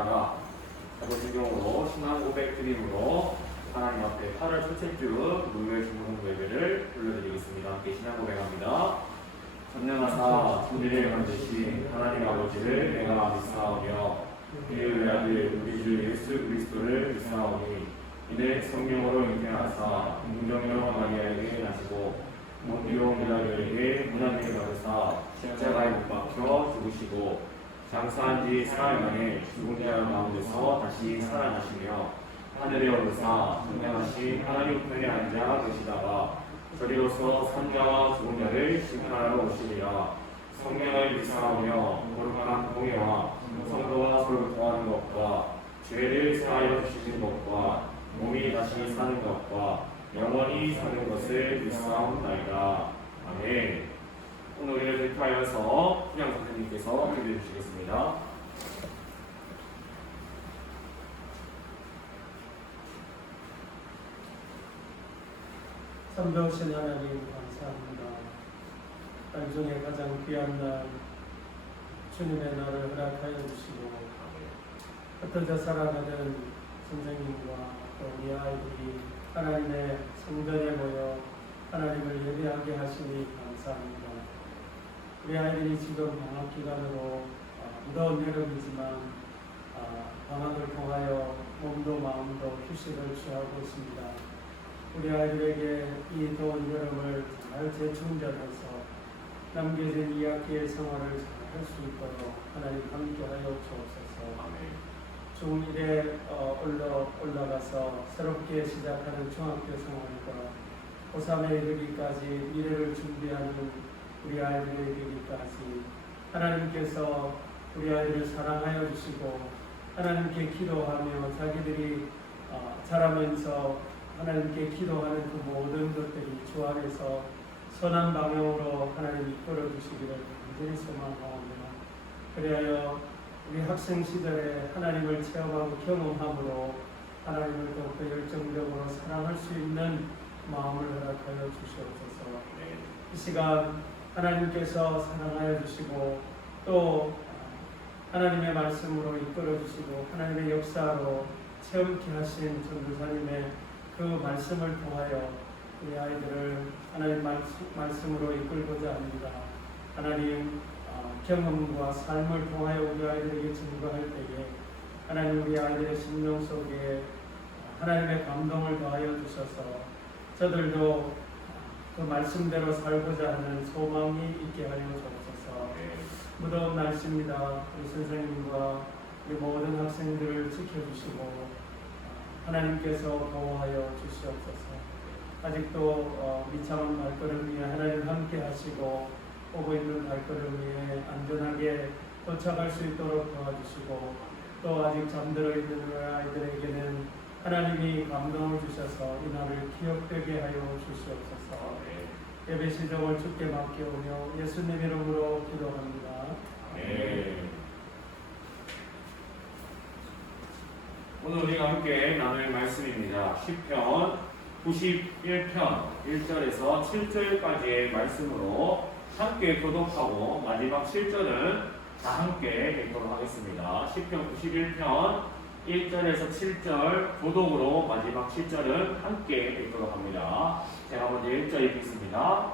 따라 자부신경으로 신앙 고백 드림으로 하나님 앞에 8월 첫째 주 목요일 중공부 예배를 올려드리겠습니다. 함께 신앙 고백합니다. 전능하사 천지를 만드신 하나님 아버지를 내가 믿사오며 그의 외아들 우리 주 예수 그리스도를 믿사오니 이는 성령으로 잉태하사 공정녀 마리아에게 나시고 본디오 빌라도에게 문안을 받으사 십자가에 못 박혀 죽으시고 장사한 지 사흘 만에 죽은 자 가운데서 다시 살아나시며 하늘에 오르사 전능하신 하나님 우편에 앉아 계시다가 저리로서 산자와 죽은 자를 심판하러 오시리라. 성령을 믿사오며 거룩한 공예와 성도와 서로 통하는 것과 죄를 사하여 주시는 것과 몸이 다시 사는 것과 영원히 사는 것을 믿사옵나이다. 아멘. 오늘 우리를 대표하여서 그냥 선생님께서 기도해 주시겠습니다. 선배우신 하나님 감사합니다. 날 중에 가장 귀한 날 주님의 날을 허락하여 주시고 흩어져 살아가는 선생님과 또 우리 아이들이 하나님의 성전에 모여 하나님을 예배하게 하시니 감사합니다. 우리 아이들이 지금 방학 기간으로 무더운 여름이지만 방학을 통하여 몸도 마음도 휴식을 취하고 있습니다. 우리 아이들에게 이 더운 여름을 잘 재충전해서 남겨진 2학기의 생활을 잘 할 수 있도록 하나님 함께하여 주옵소서. 중1에 올라가서 새롭게 시작하는 중학교 생활과 고3에 이르기까지 미래를 준비하는 우리 아이들에게 이르기까지 하나님께서 우리 아이들을 사랑하여 주시고 하나님께 기도하며 자기들이 자라면서 하나님께 기도하는 그 모든 것들이 주 안에서 선한 방향으로 하나님 이끌어 주시기를 간절히 소망하옵니다. 그리하여 우리 학생 시절에 하나님을 체험하고 경험함으로 하나님을 더욱더 열정적으로 사랑할 수 있는 마음을 허락하여 주시옵소서. 이 시간 하나님께서 사랑하여 주시고 또 하나님의 말씀으로 이끌어 주시고 하나님의 역사로 체험케 하신 전도사님의 그 말씀을 통하여 우리 아이들을 하나님 말씀으로 이끌고자 합니다. 하나님 경험과 삶을 통하여 우리 아이들에게 증거할 때에 하나님 우리 아이들의 심령 속에 하나님의 감동을 더하여 주셔서 저들도 그 말씀대로 살고자 하는 소망이 있게 하여 주옵소서. 무더운 날씨입니다. 우리 선생님과 우리 모든 학생들을 지켜주시고 하나님께서 보호하여 주시옵소서. 아직도 미창한 발걸음 위에 하나님 함께 하시고 오고 있는 발걸음 위에 안전하게 도착할 수 있도록 도와주시고 또 아직 잠들어 있는 우리 아이들에게는 하나님이 감동을 주셔서 이 날을 기억되게 하여 주시옵소서. 예배 시정을 주께 맡겨오며 예수님 이름으로 기도합니다. 오늘 우리가 함께 나눌 말씀입니다. 시편 91편 1절에서 7절까지의 말씀으로 함께 교독하고 마지막 7절은 다 함께 읽도록 하겠습니다. 시편 91편 1절에서 7절 교독으로 마지막 7절은 함께 읽도록 합니다. 제가 먼저 1절 읽겠습니다.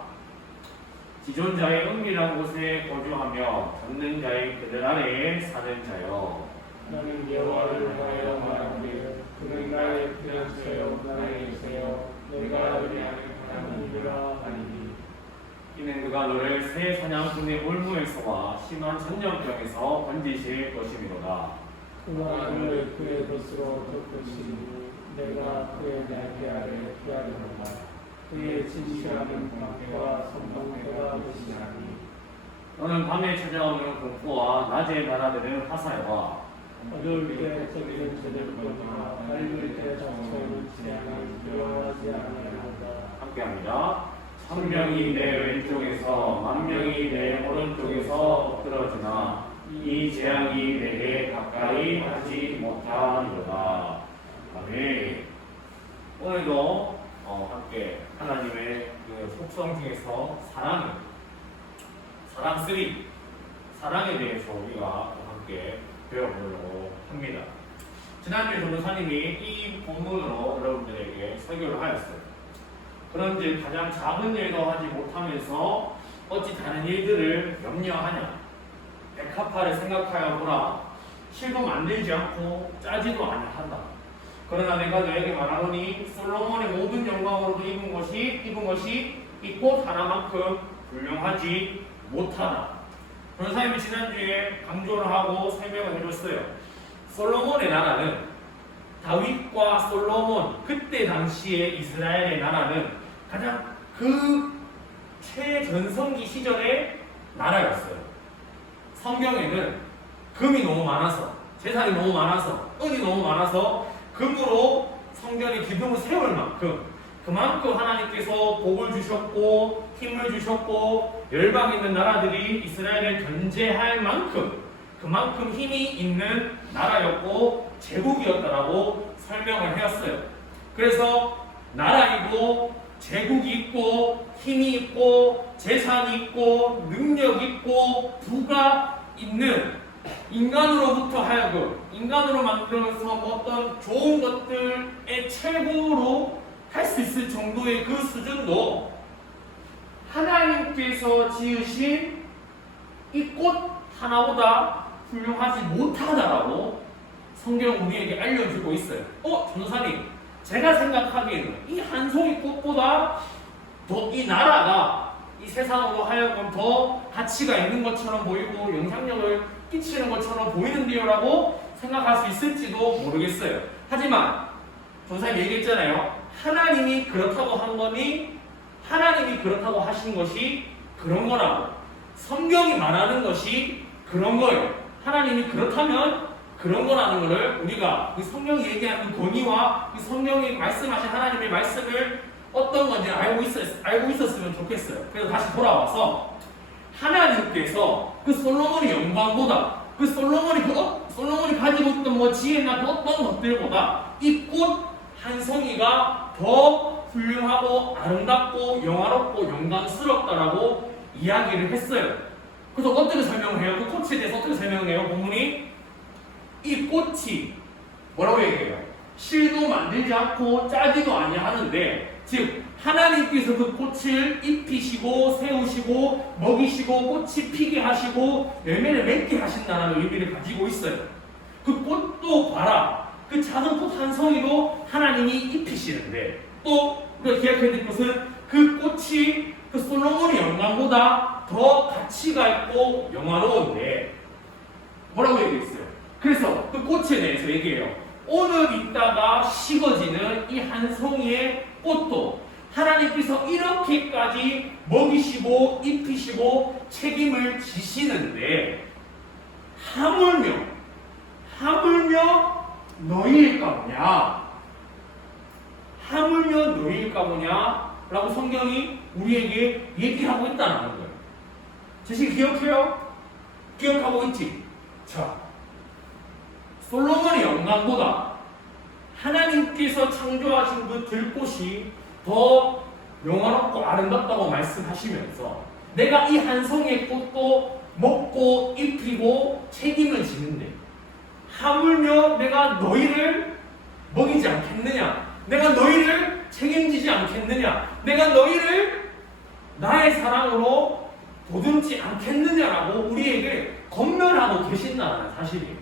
지존자의 은밀한 곳에 거주하며 걷는 자의 그들 아래에 사는 자여, 나는 여호와를 향하여 말하기를 그는 나의 피난처여 나의 요새여 내가 그리 안에 가는 이라 하리니 이는 그가 너를 새 사냥꾼의 올무에서와 심한 전염병에서 건지실 것이미로다. 그가 너를 그의 것으로 덮으시니 내가 그의 날개 아래 피하리로다. 그의 진실함은 방패와 선방패가 되시나니 너는 밤에 찾아오는 공포와 낮에 날아드는 화살과 어두울 때 저기는 저들거니와 밝을 때 닥쳐오는 재앙을 두려워하지 아니하리로다. 함께합니다. 천명이 내 왼쪽에서 만명이 내 오른쪽에서 엎드러지나 이 재앙이 내게 가까이 하지 못하리로다. 아멘. 오늘도 함께 하나님의 그 속성 중에서 사랑 3, 사랑에 대해서 우리가 함께 배워보려고 합니다. 지난주에 전도사님이 이 본문으로 여러분들에게 설교를 하였어요. 그런즉 가장 작은 일도 하지 못하면서 어찌 다른 일들을 염려하냐. 백합화를 생각하여 보라. 실도 만들지 않고 짜지도 아니한다. 그러나 내가 너에게 말하노니 솔로몬의 모든 영광으로도 입은 것이 이 꽃 하나만큼 훌륭하지 못하다. 전도사님이 지난주에 강조를 하고 설명을 해줬어요. 솔로몬의 나라는 다윗과 솔로몬 그때 당시에 이스라엘의 나라는 가장 그 최전성기 시절의 나라였어요. 성경에는 금이 너무 많아서 재산이 너무 많아서 은이 너무 많아서 금으로 성전의 기둥을 세울 만큼 그만큼 하나님께서 복을 주셨고 힘을 주셨고 열방에 있는 나라들이 이스라엘을 견제할 만큼 그만큼 힘이 있는 나라였고 제국이었다라고 설명을 해왔어요. 그래서 나라이고 제국이 있고 힘이 있고 재산이 있고 능력이 있고 부가 있는 인간으로부터 하여금 인간으로 만들어서 어떤 좋은 것들의 최고로 할 수 있을 정도의 그 수준도 하나님께서 지으신 이 꽃 하나보다 훌륭하지 못하다라고 성경 우리에게 알려주고 있어요. 전도사님, 제가 생각하기에는 이 한 송이 꽃보다 더 이 나라가 이 세상으로 하여금 더 가치가 있는 것처럼 보이고 영향력을 끼치는 것처럼 보이는데요 라고 생각할 수 있을지도 모르겠어요. 하지만 전도사님 얘기했잖아요. 하나님이 그렇다고 한 거니 하나님이 그렇다고 하신 것이 그런 거라고 성경이 말하는 것이 그런 거예요. 하나님이 그렇다면 그런 거라는 것을 우리가 그 성경이 얘기하는 그 권위와 그 성경이 말씀하신 하나님의 말씀을 어떤 건지 알고 있었으면 좋겠어요. 그래서 다시 돌아와서 하나님께서 그 솔로몬의 영광보다 그 솔로몬이 가지고 있던 뭐 지혜나 그 어떤 것들보다 이 꽃 한 송이가 더 훌륭하고 아름답고 영화롭고 영광스럽다라고 이야기를 했어요. 그래서 어떻게 설명을 해요? 그 꽃에 대해서 어떻게 설명을 해요? 본문이 이 꽃이 뭐라고 얘기해요? 실도 만들지 않고 짜지도 아니하는데 즉 하나님께서 그 꽃을 입히시고 세우시고 먹이시고 꽃이 피게 하시고 열매를 맺게 하신다는 의미를 가지고 있어요. 그 꽃도 봐라. 그 작은 꽃 한 송이로 하나님이 입히시는데 또 우리가 기억해야 될 것은 그 꽃이 그 솔로몬의 영광보다 더 가치가 있고 영화로운데 뭐라고 얘기했어요? 그래서 그 꽃에 대해서 얘기해요. 오늘 있다가 식어지는 이 한 송이의 꽃도 하나님께서 이렇게까지 먹이시고 입히시고 책임을 지시는데 하물며 너희일까 보냐 라고 성경이 우리에게 얘기하고 있다는 거예요. 제시 기억해요? 기억하고 있지? 자, 솔로몬의 영광보다 하나님께서 창조하신 그 들꽃이 더 영화롭고 아름답다고 말씀하시면서 내가 이 한 송이의 꽃도 먹고 입히고 책임을 지는데 하물며 내가 너희를 먹이지 않겠느냐? 내가 너희를 책임지지 않겠느냐? 내가 너희를 나의 사랑으로 보듬지 않겠느냐라고 우리에게 권면하고 계신다는 사실이에요.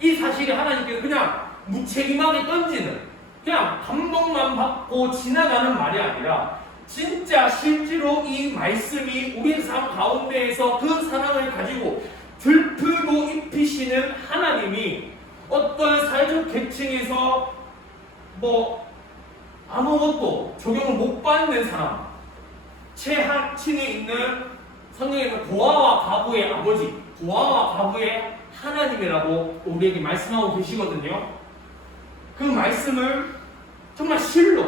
이 사실이 하나님께서 그냥 무책임하게 던지는 그냥 감동만 받고 지나가는 말이 아니라 진짜 실제로 이 말씀이 우리 삶 가운데에서 그 사랑을 가지고 들풀고 입히시는 하나님이 어떤 사회적 계층에서 아무것도 적용을 못 받는 사람 최하층에 있는 성경에는 고아와 가부의 아버지 고아와 가부의 하나님이라고 우리에게 말씀하고 계시거든요. 그 말씀을 정말 실로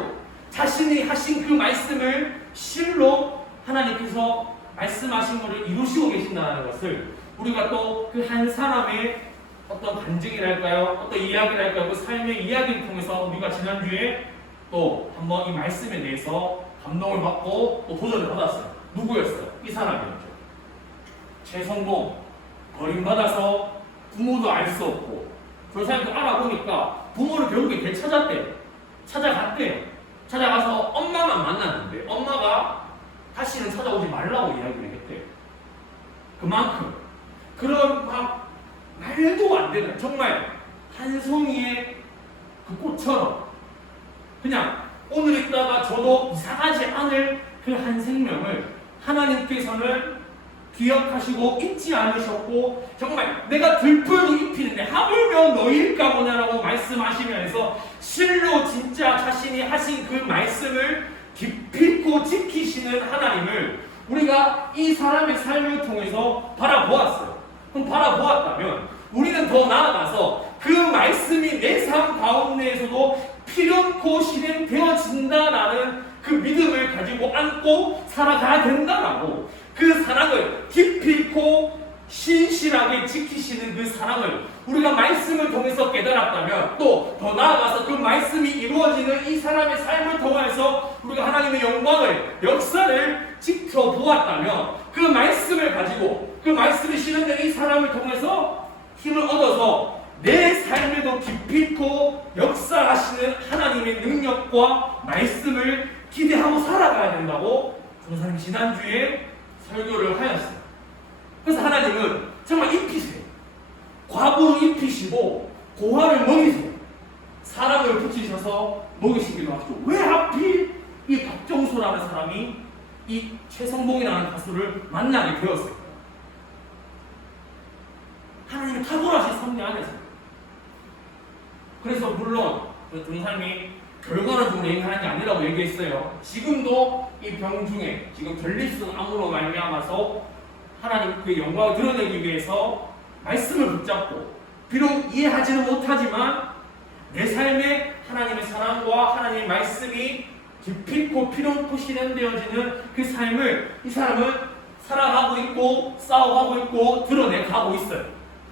자신이 하신 그 말씀을 실로 하나님께서 말씀하신 것을 이루시고 계신다는 것을 우리가 또 그 한 사람의 어떤 간증이랄까요? 어떤 이야기랄까요? 그 삶의 이야기를 통해서 우리가 지난주에 또 한번 이 말씀에 대해서 감동을 받고 또 도전을 받았어요. 누구였어요? 이 사람이었죠. 최성봉 버림받아서 부모도 알 수 없고 전사님도 알아보니까 부모를 결국에 되찾았대. 찾아갔대. 찾아가서 엄마만 만났는데 엄마가 다시는 찾아오지 말라고 이야기를 했대. 그만큼 그런 막 말도 안 되는 정말 한 송이의 그 꽃처럼 그냥 오늘 있다가 저도 이상하지 않을 그 한 생명을 하나님께서는 기억하시고 잊지 않으셨고 정말 내가 들풀도 입히는데 하물며 너일까 보냐라고 말씀하시면서 실로 진짜 자신이 하신 그 말씀을 기필코 지키시는 하나님을 우리가 이 사람의 삶을 통해서 바라보았어요. 그럼 바라보았다면 우리는 더 나아가서 그 말씀이 내 삶 가운데에서도 필요코 실행되어진다라는 그 믿음을 가지고 안고 살아가야 된다라고 그 사랑을 기필코 신실하게 지키시는 그 사랑을 우리가 말씀을 통해서 깨달았다면 또 더 나아가서 그 말씀이 이루어지는 이 사람의 삶을 통해서 우리가 하나님의 영광을 역사를 지켜보았다면 그 말씀을 가지고 그 말씀이 실현되는 이 사람을 통해서 힘을 얻어서 내 삶에도 기필코 역사하시는 하나님의 능력과 말씀을 기대하고 살아가야 된다고 전사님 지난주에 설교를 하였어요. 그래서 하나님은 정말 입히세요. 과부로 입히시고 고아를 먹이세요. 사람을 붙이셔서 먹이시기도 하시죠. 왜 하필 이 박정수라는 사람이 이 최성봉이라는 가수를 만나게 되었을까요? 하나님의 탁월하신 섭리 안에서. 그래서 물론 전사님이 결과론적으로 얘기하는 게 아니라고 얘기했어요. 지금도 이 병 중에 지금 전립선 암으로 말미암아서 하나님 그 영광을 드러내기 위해서 말씀을 붙잡고 비록 이해하지는 못하지만 내 삶에 하나님의 사랑과 하나님의 말씀이 기필코 필요코 실현되어지는 그 삶을 이 사람은 살아가고 있고 싸워가고 있고 드러내가고 있어요.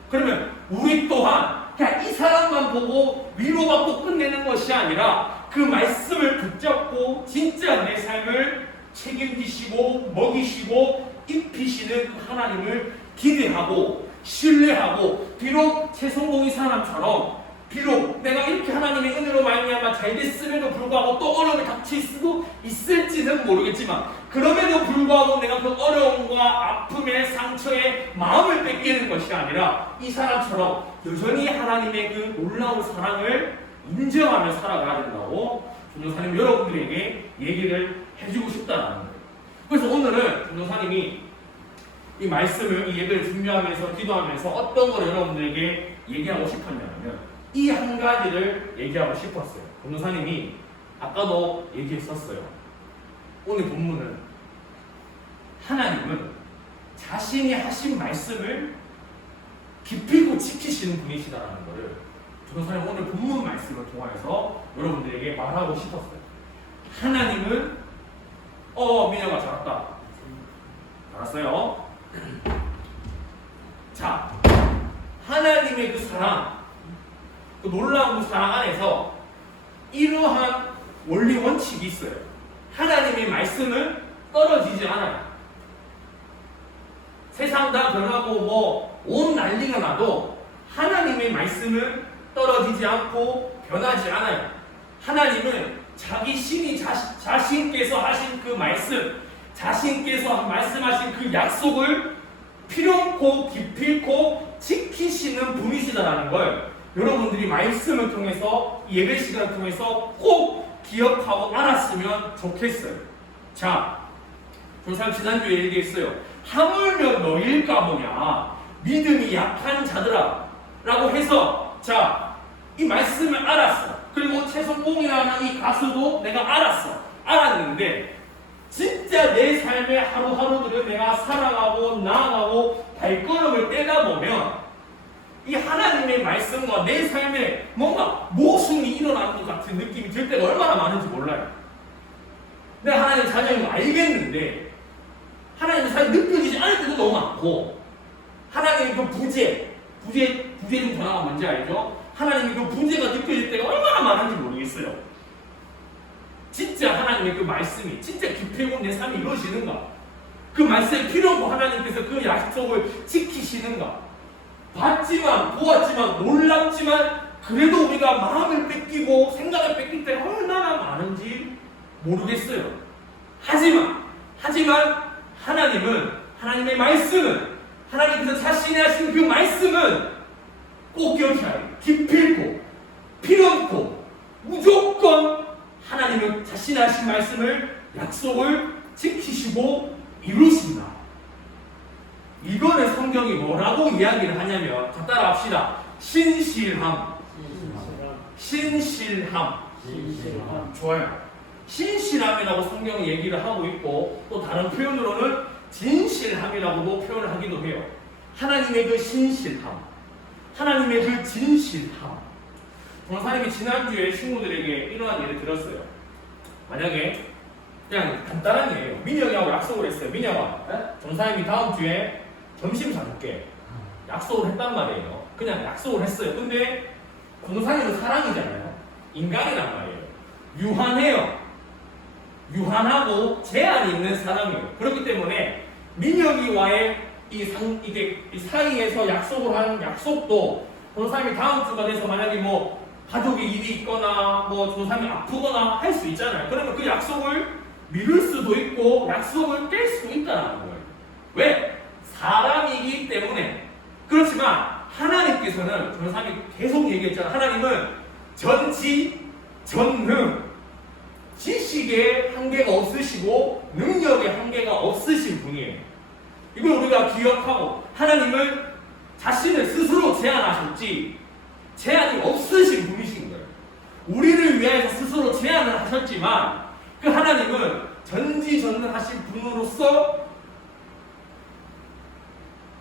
그러면 우리 또한 그냥 이 사람만 보고 위로받고 끝내는 것이 아니라 그 말씀을 붙잡고 진짜 내 삶을 책임지시고 먹이시고 입히시는 그 하나님을 기대하고 신뢰하고 비록 최성봉이 사람처럼 비록 내가 이렇게 하나님의 은혜로 말미암아 잘 됐음에도 불구하고 또 어려움이 닥칠 수도 있을지는 모르겠지만 그럼에도 불구하고 내가 그 어려움과 아픔의 상처에 마음을 뺏기는 것이 아니라 이 사람처럼 여전히 하나님의 그 놀라운 사랑을 인정하며 살아가야 된다고 전도사님 여러분들에게 얘기를 해주고 싶다는 거예요. 그래서 오늘은 전도사님이 이 말씀을 이 예배를 준비하면서 기도하면서 어떤 걸 여러분들에게 얘기하고 싶었냐면 이 한 가지를 얘기하고 싶었어요. 전도사님이 아까도 얘기했었어요. 오늘 본문은 하나님은 자신이 하신 말씀을 기필코 지키시는 분이시다라는 것을 전도사님 오늘 본문 말씀을 통해서 여러분들에게 말하고 싶었어요. 하나님은 민혁아 잘했다. 알았어요? 자, 하나님의 그 사랑, 그 놀라운 그 사랑 안에서 이러한 원리 원칙이 있어요. 하나님의 말씀은 떨어지지 않아요. 세상 다 변하고 온 난리가 나도 하나님의 말씀은 떨어지지 않고 변하지 않아요. 하나님은 자기 신이 자신께서 하신 그 말씀, 자신께서 말씀하신 그 약속을 필요코 기필코 지키시는 분이시다라는 걸 여러분들이 말씀을 통해서 예배 시간을 통해서 꼭 기억하고 알았으면 좋겠어요. 자, 전사님 지난주에 얘기했어요. 하물며 너일까 보냐 믿음이 약한 자들아 라고 해서 자, 이 말씀을 알았어. 그리고 최성봉이라는 이 가수도 내가 알았는데 진짜 내 삶의 하루하루들을 내가 살아가고 나아가고 발걸음을 떼다 보면 이 하나님의 말씀과 내 삶에 뭔가 모순이 일어나는 것 같은 느낌이 들 때가 얼마나 많은지 몰라요. 내가 하나님의 자녀인 거 알겠는데 하나님의 사랑이 느껴지지 않을 때도 너무 많고 하나님의 그 부재 중 변화가 뭔지 알죠? 하나님의 그 부재가 느껴질 때가 얼마나 많은지 모르겠어요. 진짜 하나님의 그 말씀이 진짜 기필코 내 삶이 이루어지는가? 그 말씀이 필요하고 하나님께서 그 약속을 지키시는가? 봤지만 보았지만 놀랍지만 그래도 우리가 마음을 뺏기고 생각을 뺏길 때 얼마나 많은지 모르겠어요. 하지만 하나님의 말씀은 하나님께서 자신이 하신 그 말씀은 꼭 기억해야 해요. 기필코 필요없고 무조건 하나님은 자신이 하신 말씀을 약속을 지키시고 이루신다. 이거는 성경이 뭐라고 이야기를 하냐면 자 따라합시다. 신실함. 좋아요. 신실함이라고 성경이 얘기를 하고 있고 또 다른 표현으로는 진실함이라고도 표현을 하기도 해요. 하나님의 그 신실함, 하나님의 그 진실함. 전사님이 지난주에 친구들에게 이러한 예를 들었어요. 만약에 그냥 간단한 예예요. 민혁이하고 약속을 했어요. 민혁아, 전사님이 다음 주에 점심 사줄게. 약속을 했단 말이에요. 그냥 약속을 했어요. 근데 전사님은 사람이잖아요. 인간이란 말이에요. 유한하고 제한이 있는 사람이에요. 그렇기 때문에 민혁이와의 이 사이에서 약속을 하는 약속도 전사님이 다음 주가 돼서 만약에 뭐 가족의 일이 있거나 뭐 전사님이 아프거나 할 수 있잖아요. 그러면 그 약속을 미룰 수도 있고 약속을 깰 수도 있다는 거예요. 왜? 사람이기 때문에. 그렇지만 하나님께서는 전사님이 계속 얘기했잖아요. 하나님은 전지, 전능, 지식의 한계가 없으시고 능력의 한계가 없으신 분이에요. 이걸 우리가 기억하고 하나님은 자신을 스스로 제한하셨지 제한이 없으신 분이신 거예요. 우리를 위하여서 스스로 제한을 하셨지만 그 하나님은 전지전능하신 분으로서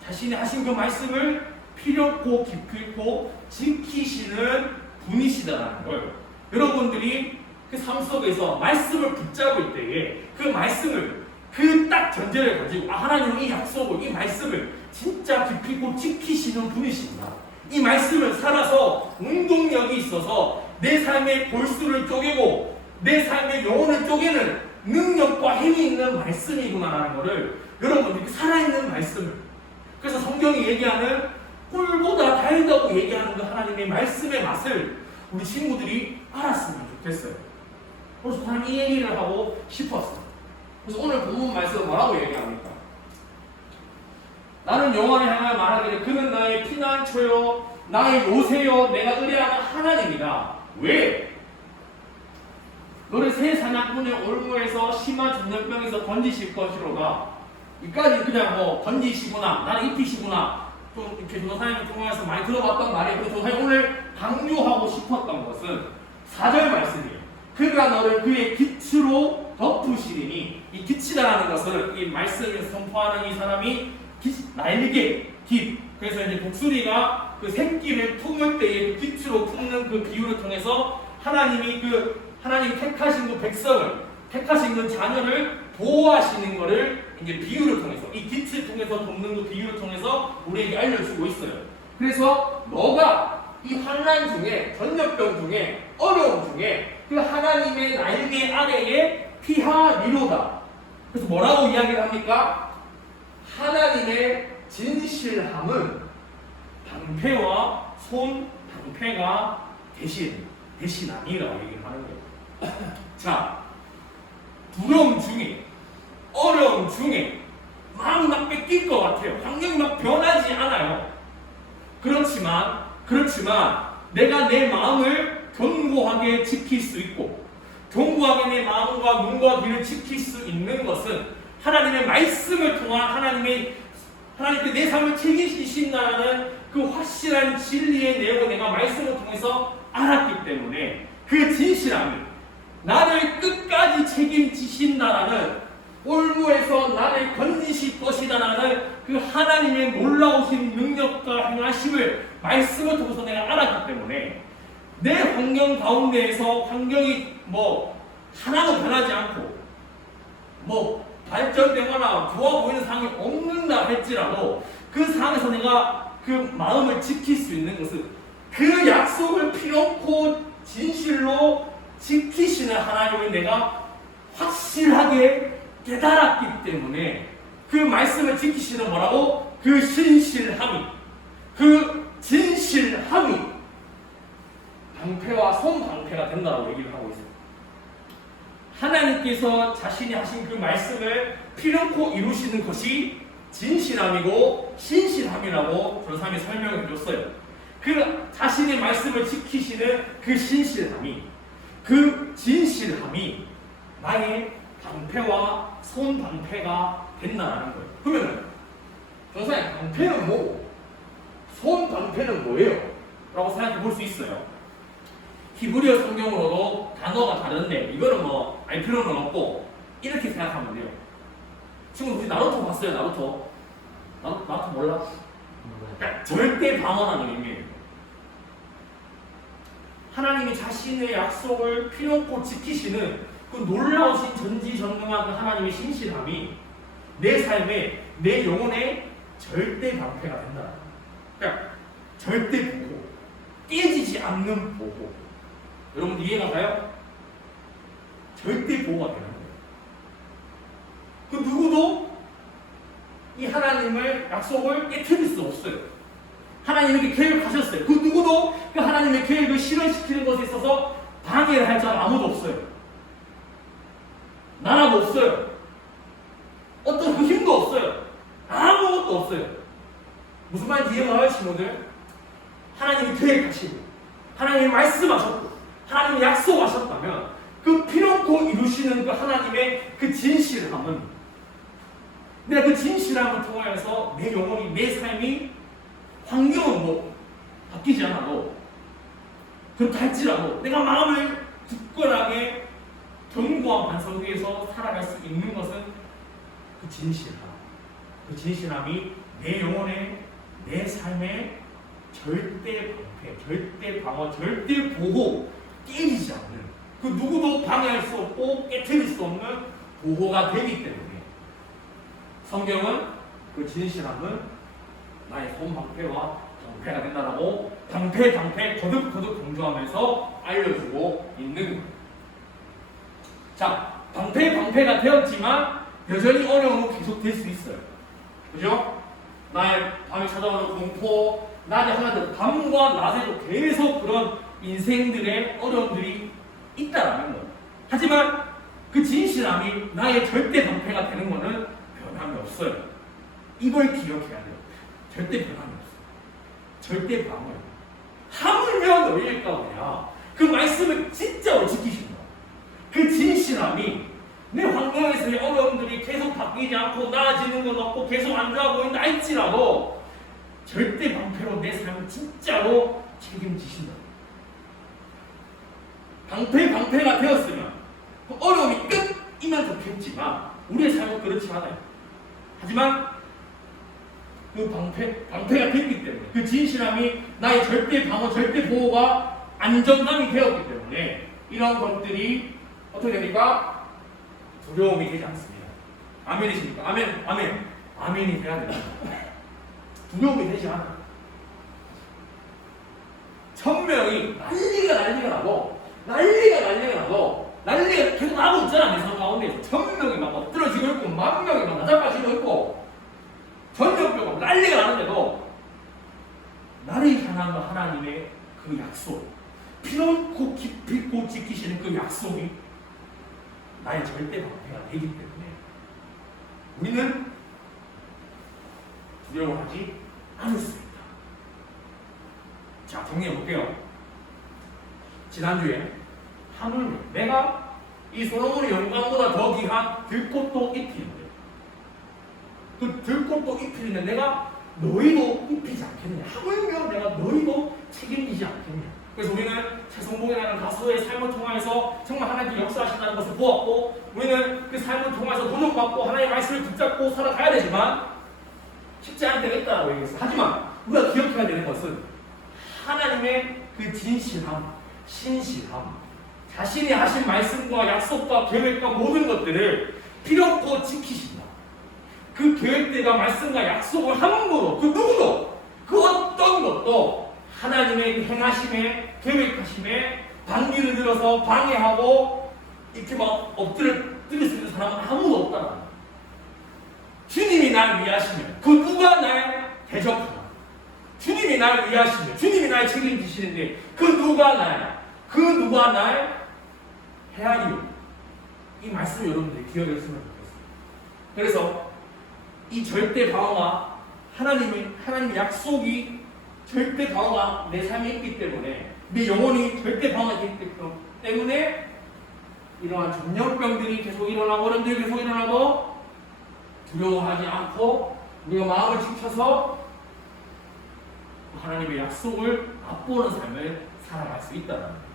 자신이 하신 그 말씀을 필요고 기필코 지키시는 분이시다라는 거예요. 여러분들이 그 삶 속에서 말씀을 붙잡을 때에 그 말씀을 그 딱 전제를 가지고 하나님은 이 약속을 이 말씀을 진짜 기필코 지키시는 분이십니다. 이 말씀을 살아서 운동력이 있어서 내 삶의 골수를 쪼개고 내 삶의 영혼을 쪼개는 능력과 힘이 있는 말씀이구나라는 것을 여러분들이 살아있는 말씀을 그래서 성경이 얘기하는 꿀보다 달다고 얘기하는 그 하나님의 말씀의 맛을 우리 친구들이 알았으면 좋겠어요. 그래서 저는 이 얘기를 하고 싶었어요. 그래서 오늘 본문 말씀은 뭐라고 얘기합니까? 나는 여호와를 향하여 말하기를 그는 나의 피난처요 나의 요새요 내가 의뢰하는 하나님이다. 왜? 너를 새 사냥꾼의 올무에서 심한 전염병에서 건지실 것이로다. 이까지 그냥 뭐 건지시구나 나를 입히시구나 좀 이렇게 조사님을 통해서 많이 들어봤던 말이에요. 그래서 조사님 오늘 강조하고 싶었던 것은 4절 말씀이에요. 그가 너를 그의 빛으로 덮으시리니 이 빛이라는 것을 이 말씀을 선포하는 이 사람이 날개, 빛. 그래서 이제 독수리가 그 새끼를 품을 때에 그 빛으로 품는 그 비유를 통해서 하나님이 택하신 그 백성을, 택하신 그 자녀를 보호하시는 것을 이제 비유를 통해서, 이 빛을 통해서 돕는 그 비유를 통해서 우리에게 알려주고 있어요. 그래서 너가 이 환난 중에, 전염병 중에, 어려움 중에 그 하나님의 날개 아래에 피하리로다. 그래서 뭐라고 이야기를 합니까? 하나님의 진실함은 방패와 방패가 대신하니라고 얘기를 하는 거예요. 자, 두려움 중에, 어려움 중에 마음이 막 뺏길 것 같아요. 환경이 막 변하지 않아요. 그렇지만 내가 내 마음을 견고하게 지킬 수 있고 견고하게 내 마음과 눈과 귀를 지킬 수 있는 것은 하나님의 말씀을 통한 하나님께 내 삶을 책임지신다는 그 확실한 진리의 내용을 내가 말씀을 통해서 알았기 때문에 그 진실함이 나를 끝까지 책임지신다라는 올무에서 나를 건지실 것이다라는 그 하나님의 놀라우신 능력과 행하심을 말씀을 통해서 내가 알았기 때문에 내 환경 가운데에서 환경이 뭐 하나도 변하지 않고 뭐 발전되거나 좋아 보이는 상황이 없는다 할지라도 그 상황에서 내가 그 마음을 지킬 수 있는 것은 그 약속을 필요없고 진실로 지키시는 하나님을 내가 확실하게 깨달았기 때문에 그 말씀을 지키시는 뭐라고? 그 신실함이 그 진실함이 방패와 손방패가 된다고 얘기를 하고 있어요. 하나님께서 자신이 하신 그 말씀을 필요코 이루시는 것이 진실함이고 신실함이라고 전사님이 설명을 해줬어요. 그 자신의 말씀을 지키시는 그 신실함이, 그 진실함이 나의 방패와 손방패가 된다는 거예요. 그러면 전사님, 방패는 뭐고 손방패는 뭐예요? 라고 생각해 볼 수 있어요. 히브리어 성경으로도 단어가 다른데 이거는 뭐 알 필요는 없고 이렇게 생각하면 돼요. 지금 우리 나루토 봤어요? 나루토 몰라? 그러니까 절대 방어라는 의미예요. 하나님이 자신의 약속을 필요없고 지키시는 그 놀라우신 전지전능한 그 하나님의 신실함이 내 삶에, 내 영혼의 절대 방패가 된다. 그러니까 절대 보호, 깨지지 않는 보호. 여러분 이해가 가요? 절대 보호가 되는 거예요. 그 누구도 이 하나님의 약속을 깨트릴 수 없어요. 하나님 이렇게 계획하셨어요. 그 누구도 그 하나님의 계획을 실현시키는 것에 있어서 방해를 할 자가 아무도 없어요. 나라도 없어요. 어떤 그 힘도 없어요. 아무것도 없어요. 무슨 말인지 이해가 가요, 친구들? 하나님이 계획하시고 하나님이 말씀하셨고 하나님이 약속하셨다면 그 필요코 이루시는 그 하나님의 그 진실함은, 내가 그 진실함을 통하여서 내 영혼이, 내 삶이 환경은 뭐 바뀌지 않아도, 그렇다 할지라도 내가 마음을 굳건하게 견고한 반석 위에서 살아갈 수 있는 것은 그 진실함. 그 진실함이 내 영혼의, 내 삶의 절대 방패, 절대 방어, 절대 보호, 깨지지 않는, 그 누구도 방해할 수 없고 깨트릴 수 없는 보호가 되기 때문에 성경은 그 진실함은 나의 손방패와 방패가 된다라고 방패 거듭 강조하면서 알려주고 있는 거예요. 자, 방패가 되었지만 여전히 어려움은 계속 될 수 있어요. 그죠? 나의 밤에 찾아오는 공포, 낮에 하나도 밤과 낮에도 계속 그런 인생들의 어려움들이 있다라는 거예요. 하지만 그 진실함이 나의 절대 방패가 되는 것은 변함이 없어요. 이걸 기억해야 돼요. 절대 변함이 없어요. 절대 방어예요. 하물며 너희일까 보냐. 그 말씀을 진짜로 지키신다. 그 진실함이 내 환경에서의 어려움들이 계속 바뀌지 않고 나아지는 건 없고 계속 안 좋아 보인다 할지라도 절대 방패로 내 삶을 진짜로 책임지신다. 방패가 되었으면 그 어려움이 끝이면 좋겠지만 우리의 삶은 그렇지 않아요. 하지만 그 방패가 됐기 때문에, 그 진실함이 나의 절대 방어, 절대 보호가 안정감이 되었기 때문에 이런 것들이 어떻게 됩니까? 두려움이 되지 않습니다. 아멘이십니까? 아멘이 돼야 됩니다. 두려움이 되지 않아요. 천명이 난리가 계속 나고 있잖아. 내 삶 가운데에서 천명이 막 엎드러지고 있고 만명이 막 나자빠지고 있고 전염병 난리가 나는데도 나를 향한 하나님의 그 약속, 필요없고 깊고 지키시는 그 약속이 나의 절대 방패가 되기 때문에 우리는 두려워하지 않을 수 있다. 자, 정리해 볼게요. 지난주에 하물며 내가 이 솔로몬의 영광보다 더 귀한 들꽃도 입히는데, 그 들꽃도 입히는데 내가 너희도 입히지 않겠냐. 하물며 내가 너희도 책임지지 않겠냐. 그래서 우리는 최성봉이라는 가수의 삶을 통해서 정말 하나님께 역사하신다는 것을 보았고, 우리는 그 삶을 통해서 도전받고 하나님의 말씀을 붙잡고 살아가야 되지만 쉽지 않은 때가 있다고 얘기했어요. 하지만 우리가 기억해야 되는 것은 하나님의 그 진실함, 신실함, 자신이 하신 말씀과 약속과 계획과 모든 것들을 필요없고 지키신다. 그 계획들과 말씀과 약속을 함부로 그 누구도 그 어떤 것도 하나님의 행하심에, 계획하심에 반기를 들어서 방해하고 이렇게 막 엎드릴 수 있는 사람은 아무도 없다는 거예요. 주님이 날 위하시면 그 누가 날 대적하나. 주님이 날 위하시며 주님이 날 책임지시는데 그 누가 날 헤아리요. 이 말씀 여러분들이 기억했으면 좋겠어요. 그래서 이 절대 방어가 하나님의 약속이 절대 방어가 내 삶에 있기 때문에 내 영혼이 절대 방어가 있기 때문에 이러한 전염병들이 계속 일어나고 어려움들이 계속 일어나도 두려워하지 않고 우리가 마음을 지켜서 하나님의 약속을 맛보는 삶을 살아갈 수 있다는 거예요.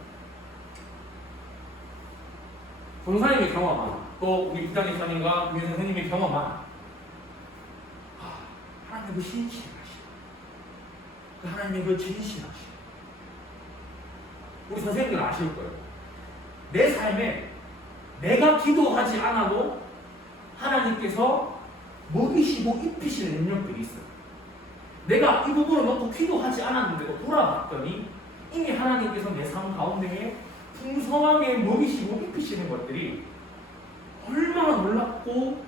전사님의 경험한 또 우리 부장님과 우리 선생님의 경험한 하나님의 그 신실하심, 그 하나님의 그 진실하심. 우리 선생님들 아실 거예요. 내 삶에 내가 기도하지 않아도 하나님께서 먹이시고 입히시는 능력들이 있어요. 내가 이 부분을 놓고 기도하지 않았는데도 돌아봤더니 이미 하나님께서 내 삶 가운데에 풍성하게 먹이시고 입히시는 것들이 얼마나 놀랍고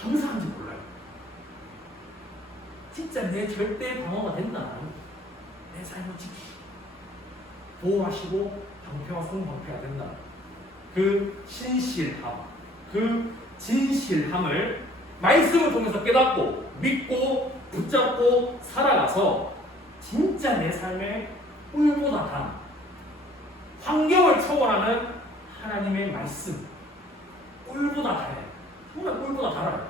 감사한지 몰라요. 진짜 내 절대 방어가 된다는 내 삶을 지키시고 보호하시고 방패와 성방패가 된다. 그 신실함, 그 진실함을 말씀을 통해서 깨닫고 믿고 붙잡고 살아가서 진짜 내 삶의 꿀보다 단 환경을 초월하는 하나님의 말씀 꿀보다 달아요. 정말 꿀보다 달아요.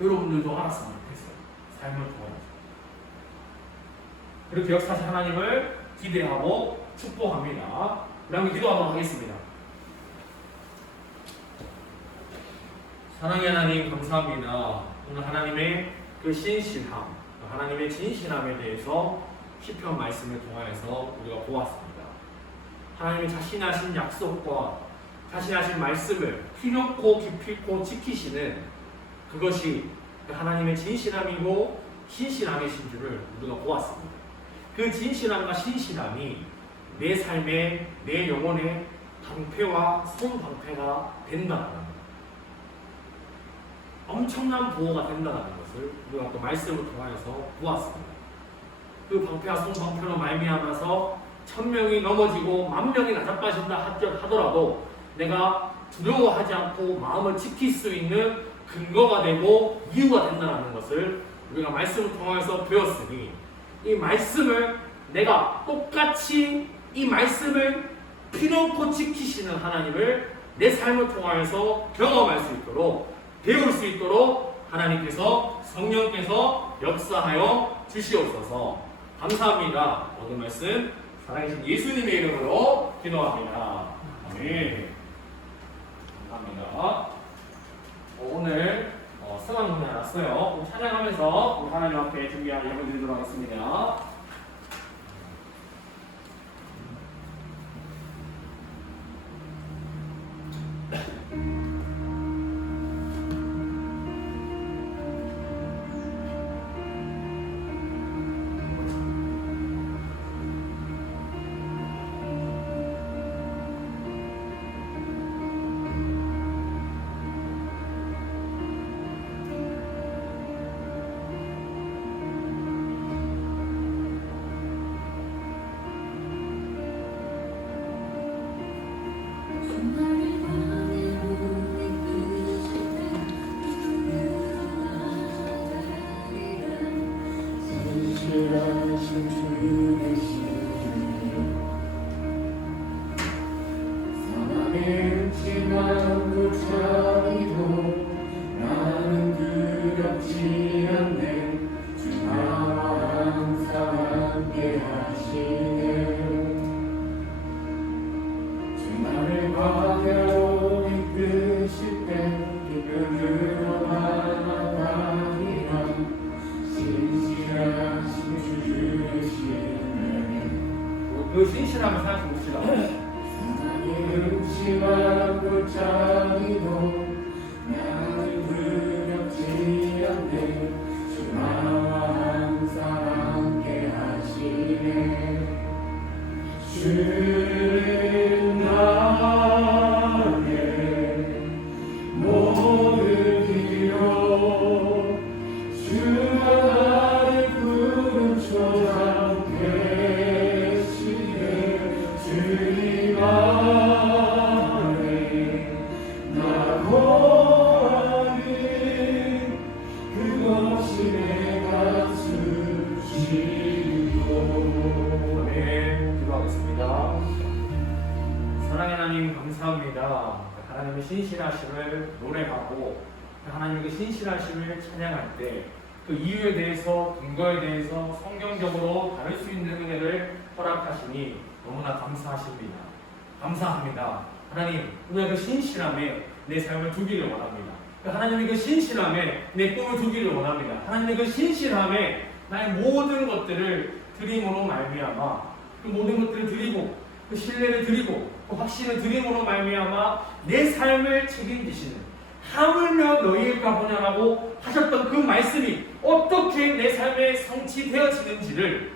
여러분들도 알았으면 좋겠어요. 삶을 통해서 그렇게 역사하신 하나님을 기대하고 축복합니다. 우리 한번 기도하도록 하겠습니다. 사랑의 하나님 감사합니다. 오늘 하나님의 그 신실함, 하나님의 진실함에 대해서 시편 말씀을 통하여서 우리가 보았습니다. 하나님의 자신하신 약속과 자신하신 말씀을 피놓고 기필코 지키시는 그것이 하나님의 진실함이고 신실함이신 줄을 우리가 보았습니다. 그 진실함과 신실함이 내 삶의 내 영혼의 방패와 손방패가 된다는 것, 엄청난 보호가 된다는 것을 우리가 또 말씀을 통하여서 보았습니다. 그 방패와 손방패로 말미암아서 1000명이 넘어지고 10,000명이 나자빠진다 하더라도 내가 두려워하지 않고 마음을 지킬 수 있는 근거가 되고 이유가 된다는 것을 우리가 말씀을 통해서 배웠으니 이 말씀을 내가 똑같이 이 말씀을 피놓고 지키시는 하나님을 내 삶을 통하여서 경험할 수 있도록 배울 수 있도록 하나님께서 성령께서 역사하여 주시옵소서. 감사합니다. 오늘 말씀 살아계신 예수님의 이름으로 기도합니다. 아멘. 감사합니다. 오늘 성황문을 알았어요. 찬양하면서 우리 하나님 앞에 준비한 예배 드리도록 하겠습니다. 그 신실함을 생각해 봅시다. 주가 나를 기도하겠습니다. 사랑의 하나님 감사합니다. 하나님의 신실하심을 노래하고 하나님의 신실하심을 찬양할 때 그 이유에 대해서 근거에 대해서 성경적으로 다룰 수 있는 은혜를 허락하시니 너무나 감사하십니다. 감사합니다. 하나님, 우리가 그 신실함에 내 삶을 두기를 원합니다. 하나님의 그 신실함에 내 꿈을 두기를 원합니다. 하나님의 그 신실함에 나의 모든 것들을 드림으로 말미암아 그 모든 것들을 드리고 그 신뢰를 드리고 그 확신을 드림으로 말미암아 내 삶을 책임지시는 하물며 너희가 보냐라고 하셨던 그 말씀이 어떻게 내 삶에 성취되어지는지를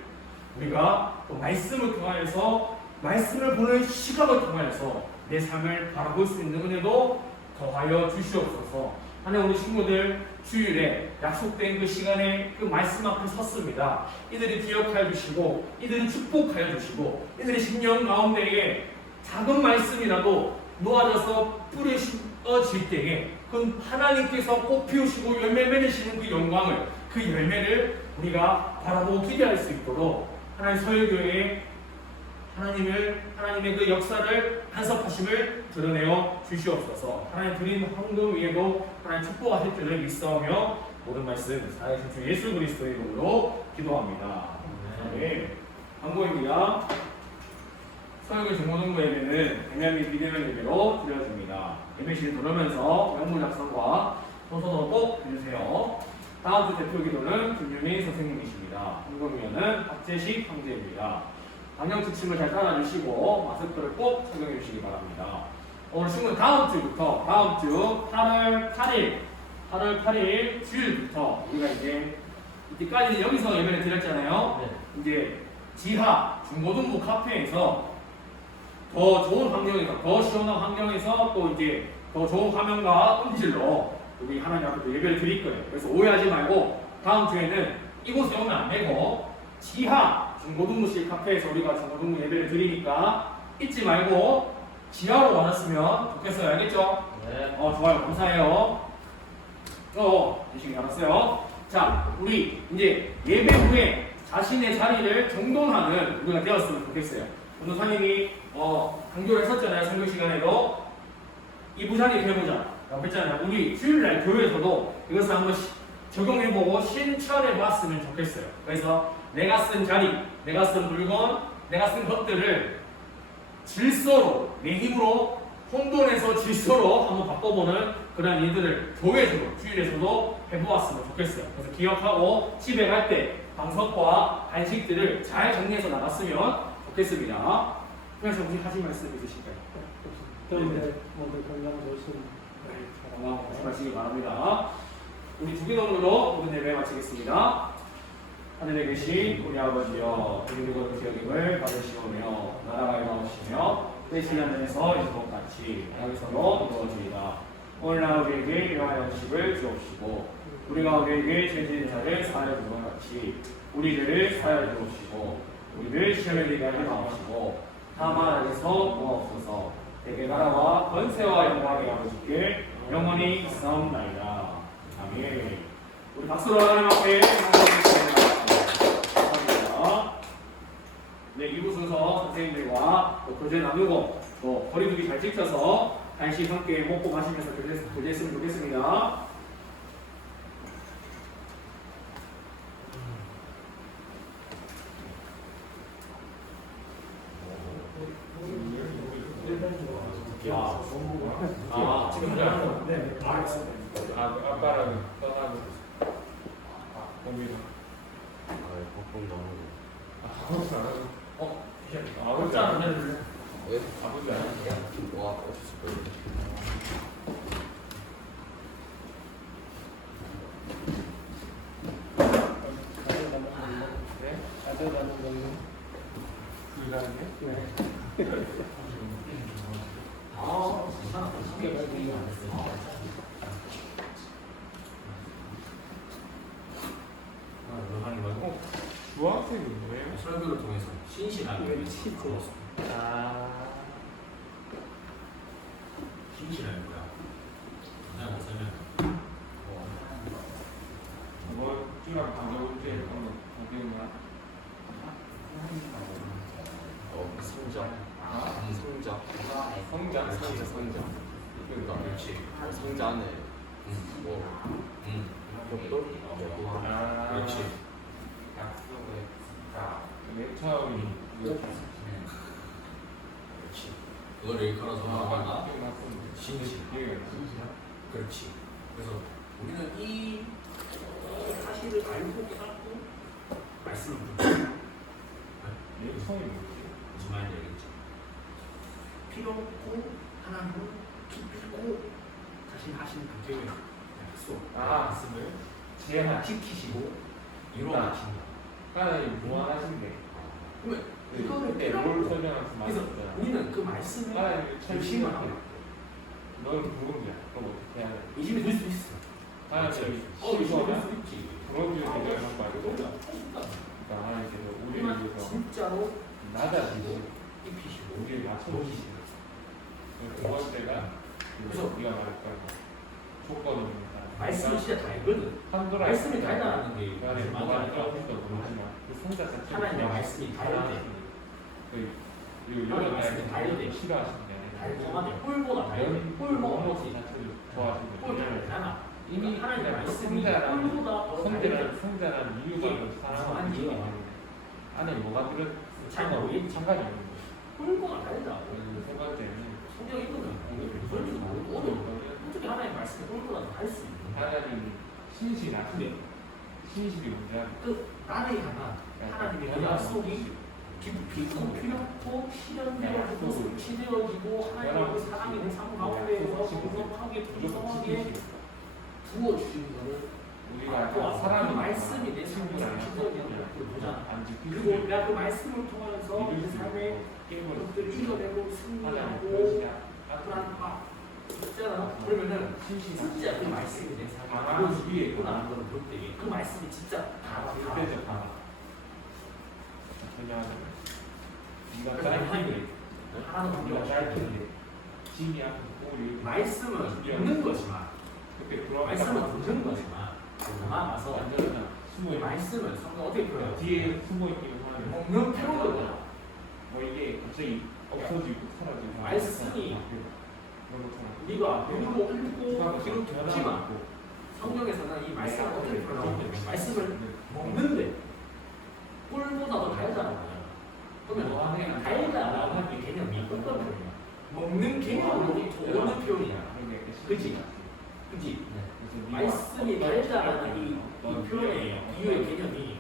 우리가 그 말씀을 통하여서 말씀을 보는 시각을 통하여서 내 삶을 바라볼 수 있는 은혜도 더하여 주시옵소서. 하나님, 우리 친구들 주일에 약속된 그 시간에 그 말씀 앞에 섰습니다. 이들이 기억하여 주시고 이들이 축복하여 주시고 이들의 심령 가운데에 작은 말씀이라도 놓아져서 뿌려 심어질 때에 그 하나님께서 꽃 피우시고 열매 맺으시는 그 영광을, 그 열매를 우리가 바라보고 기대할 수 있도록 하나님 서울교회에 하나님의 그 역사를 간섭하심을 드러내어 주시옵소서. 하나님 드린 헌금 위에도 하나님 축복하실 줄을 믿사오며 모든 말씀 살아계신 주 예수 그리스도의 이름으로 기도합니다. 네. 광고입니다. 서울교회 중고등부 예배는 대면 및 비대면 예배로 드려집니다. 예배실 들어오면서 명부 작성과 소선으로 꼭 해주세요. 다음 주 대표 기도는 김윤희 선생님이십니다. 헌금위원은 박재식 형제입니다. 방역 지침을 잘 따라주시고 마스크를 꼭 착용해 주시기 바랍니다. 오늘 친구는 다음 주부터 다음 주 8월 8일 주일부터 우리가 이제 이때까지 여기서 예배를 드렸잖아요. 네. 이제 지하 중고등부 카페에서 더 좋은 환경에서 더 시원한 환경에서 또 이제 더 좋은 화면과 음질로 우리 하나님 앞에 예배를 드릴 거예요. 그래서 오해하지 말고 다음 주에는 이곳에 오면 안 되고 지하 중고등부실 카페에서 우리가 중고등부 예배를 드리니까 잊지 말고 지하로 와줬으면 좋겠어요. 알겠죠? 네. 좋아요. 감사해요. 주시기 바랐어요. 자, 우리 이제 예배 후에 자신의 자리를 정돈하는 우리가 되었으면 좋겠어요. 변호사님이 강조를 했었잖아요. 설교 시간에도 이 부자리 해보자 라고 했잖아요. 우리 주일날 교회에서도 이것을 한번 적용해보고 실천해봤으면 좋겠어요. 그래서 내가 쓴 자리, 내가 쓴 물건, 내가 쓴 것들을 질서로, 내 힘으로 혼돈해서 질서로 한번 바꿔보는 그런 일들을 교회에서도, 주일에서도 해보았으면 좋겠어요. 그래서 기억하고 집에 갈 때 방석과 간식들을 잘 정리해서 나갔으면 좋겠습니다. 그래서 혹시 하신 말씀 있으실까요? 그런데 모두 건강 조심. 건강 조심하시기 바랍니다. 우리 두 기도로 오늘 예배 마치겠습니다. 하늘에 계신 우리 아버지여, 이름이 거룩히 여김을 받으시오며 나라가 임하옵시며 뜻이 하늘에서 이것 같이 땅에서도 이루어지이다. 오늘날 우리에게 일용할 음식을 주옵시고 우리가 우리에게 죄 지은 자를 사하여 준 것 같이 우리 죄를 사하여 주옵시고 우리를 시험에 들게 하지 마옵시고 다만 악에서 구하옵소서. 내게 나라와 권세와 영광이 아버지께 영원히 있사옵나이다. 아멘. 우리 박수로 하나님 앞에 감사합니다. 네, 2부 순서 선생님들과 또 교제 나누고 또 거리두기 잘 지켜서 간식 함께 먹고 마시면서 교제했으면 좋겠습니다. 지금 네. 아빠랑 떠나고 거기서 popcorn 나오고. 아버지 안 하고 아버지 안 해줄래? 왜? 아버지 안 하고 와, 어딨을 거야. 가져가는 걸로. 불가능해? 네. 하는 말고 중학생이 뭐예요? 설교를 통해서 신실하게 신실한 거야. 그냥 없으면 뭐 중학 방법을 제일 방법이야? 성자. 성자. 성장. 그렇지, 성자. 그러니까 그렇지. 성자 안에 뭐 벽돌? 아, 그렇지. 맨 처음이 그렇지. 그거를 일컬어서 말한다. 신시. 그렇지. 그래서 우리는 이 사실을 알고 깨닫고 말씀을 듣는 맨 처음이 뭐지? 무슨 말인지 알겠죠? 필요 없고 하나님을 기쁘고 자신 하신 그 계획 약속 말씀을 제한. 지키시고 이루어가신다. 하나님 무한하신데. 그러면 이거를 그때 깨닫고 뭘 설명하면서 그래서 말했잖아. 우리는 그 말씀에 하나님이 열심히 철심하게. 하고 너는 누군지야. 그럼 어떻게 해야 돼? 의심이 들 수 있어. 하나님이 의심이 시험하면 될 수 있지. 그런 줄 대결한 거 알고. 그러니까 그러니까 하나님께서 우리를 우리만 위해서 진짜로 낮아지고 입히시고 우리를 맞춰주시고 두 번째가 그래서 우리가 말할 거야. 조건입니다. 말씀이 진짜 다르거든. 한도라 말씀이 달다는 게 그 안에 무슨 뭐가 말이야? 들어있을지도 모르지만 그 성자 자체가 하나님의 말씀이 다른데. 그리고 하나님의 여러 말씀이 가지 다른데. 싫어하시는 게 달콤하네. 꿀보다 다르네. 꿀 먹으면 그 자체를 좋아하시는 꿀 게 다르잖아. 이미 하나님의 말씀이 성자라는 꿀보다 더 다르대. 성자라는 이유가 이게 사랑하는 무슨 이유가 이유가 많은데 안에 뭐가 들어 잘 모르겠지. 상관이 없는 거예요. 꿀보다 다르다. 세 번째는 성경 읽으면 무슨 줄 모르고 어떻게 하나님의 말씀이 꿀보다 더 할 수 있는 하나님 신실하시네. 신실이 문제야. 그 나는 하나님의 그 약속이 깊이 필요하고 실현되어지고 치되어지고 하나님의 사랑이 내 삶 가운데에서 공정하게 풍성하게 부어주신 거를 우리가 사람이 말씀이 내 삶에 친구랑 지켜지는 걸 보잖아. 안 지키고 그리고 내가 그 말씀을 통하여서 내 삶의 것들을 이겨내고 승리하고 불안파 있잖아. 그러면은 진짜 그 말씀이 내 삶에 이루어지고 있구나 걸 볼 때 그 말씀이 진짜 절대적 하나. 그냥 네가 그래서 짧게 하나님이 하나는 네가 관계가 짧게 짧게 짐이야. 우리 말씀은 듣는 거지만 그때 들어와 말씀은 듣는 거지만 더 나아가서 완전 숨어 말씀을 성경 어떻게 표현해요? 뒤에 숨어 있기는 하는데 먹는 표현을 뭐 이게 갑자기 없어지고 사라지고 말씀이 그런 것처럼 우리가 읽고 기록 듣지만 성경에서는 이 말씀을 어떻게 표현하냐면 말씀을 먹는데 꿀보다 더 달다는 거야. 그러면 달다라는 이 개념이 어떤 표현이야? 먹는 개념으로 어느 표현이야? 그지? 그지? 말씀이 달다라는 이 표현의 이유의 개념이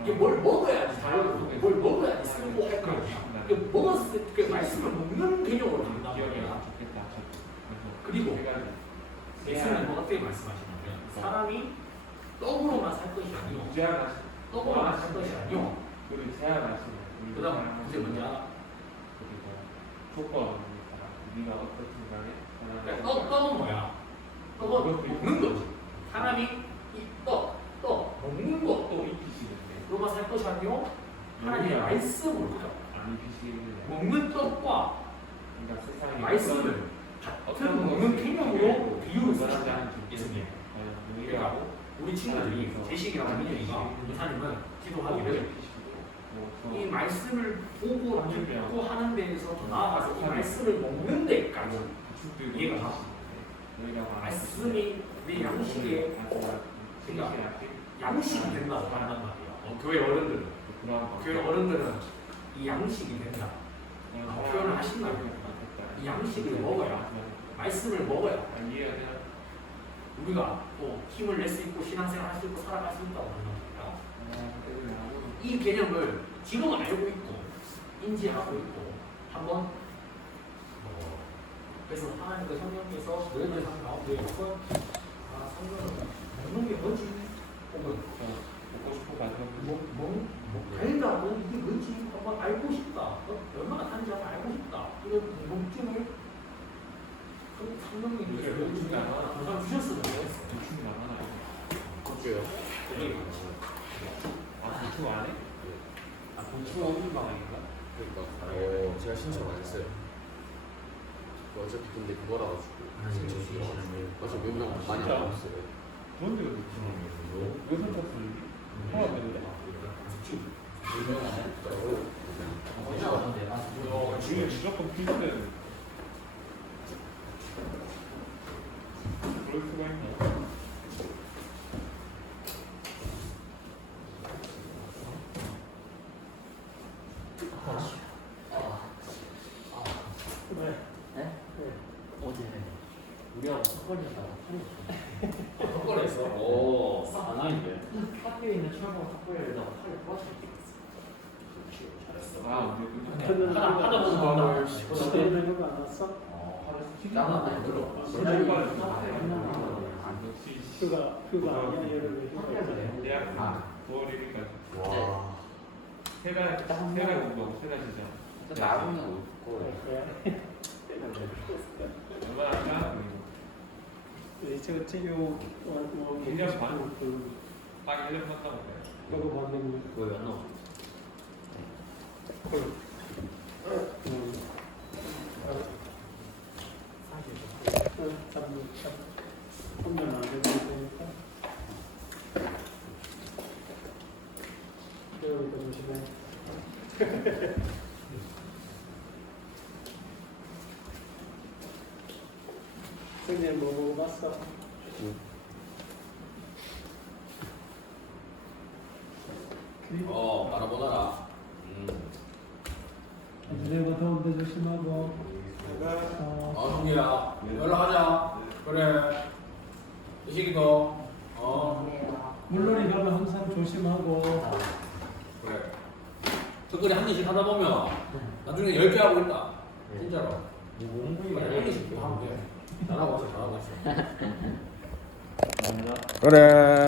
이게 뭘 먹어야지 달고 뭘 먹어야지 쓰고 할 거 아니야. 이게 먹었을 때 말씀을 먹는 개념으로 간단 말이야. 그리고 예수님은 뭐 어떻게 말씀하시냐면 사람이 떡으로만 살 것이 아니오. 떡으로만 살 것이 아니오. 그리고 제한하시는 그 다음 그게 뭔지 알아? 조건 네가 어떻든 간에 그러니까 떡은 뭐야? 떡은 먹는 거지. 사람이 이 떡 먹는 것도 또 입히시는데 로만 살 것이 아니오. 하나님의 말씀으로 안 입히시는데 먹는 떡과 그러니까 세상에 말씀을 같은 먹는 개념으로 비유를 쓰시잖아요. 예수님. 우리가 우리 친구들이 제식이랑 민영이가 이사님은 기도하기를 이 말씀을 보고 듣고 하는 데에서 더 나아가서 이 말씀을 먹는 데까지 이해가 가. 말씀이 내 양식에 양식이 된다고 말한단 말이야. 교회 어른들은 교회 어른들은 이 양식이 된다. 표현을 하신다고. 이 양식을 먹어야 말씀을 먹어야 이해가 되나? 우리가 또 힘을 낼 수 있고 신앙생활 할 수 있고 살아갈 수 있다고 말합니다. 이 개념을 지금은 알고 있고 인지하고 있고 한번 그래서 하나님과 성령께서 너희들 삶 가운데 한번 성령을 먹는 게 뭐지? 혹은 먹고 싶어 가지고 달다고 이게 뭐지? 한번 알고 싶다. 얼마나 단지 한번 알고 싶다. 이런 궁금증을 성령님께서 요즘에 항상 주셨으면 좋겠어. 대충 나가나요? 학교요? 대충 안 해? 대충 없는 방향인가? 그러니까 제가 신청 안 했어요. 어차피 근데 그거라 가지고 신청 어차피 몇명 많이 안 왔어요. 그런 데가 대충 왜 선착순 하나 되는데? 그렇지. 진짜로? 이게 무조건 필수야. 그럴 수가 있나? 네. 네? 어제 우리하고 섞어리다가 팔이 헛거리 했어? 오, 사나인데. 학교에 있는 철거 섞어리다가 팔이 부러졌어. 잘했어. 아, 우리 저는 하다 보면 아, 된다. 시도해는 거 안 왔어? 나가 많이 들어. 그가 아니야 얘를 왜 대학 9월이니까 와. 세달 공부하고 세달 시작. 나오면 얼마나 할까? 저 책요 1년 반? 딱 1년 만나고 그래. 그거 받는 왜안 나와? 보면 안 되니까 여기도 보시면 선생님 뭐 먹어봤어? 알아보다가. 내가 더운데 조심하고 형이야. 연락하자. 그래. 이 시기도. 물놀이 가면 항상 조심하고 그래. 특별히 한 개씩 하다 보면 나중에 10개 하고 있다. 진짜로. 그래, 한 개씩 하면 돼. 잘하고 있어, 잘하고 있어. 감사합니다. 그래.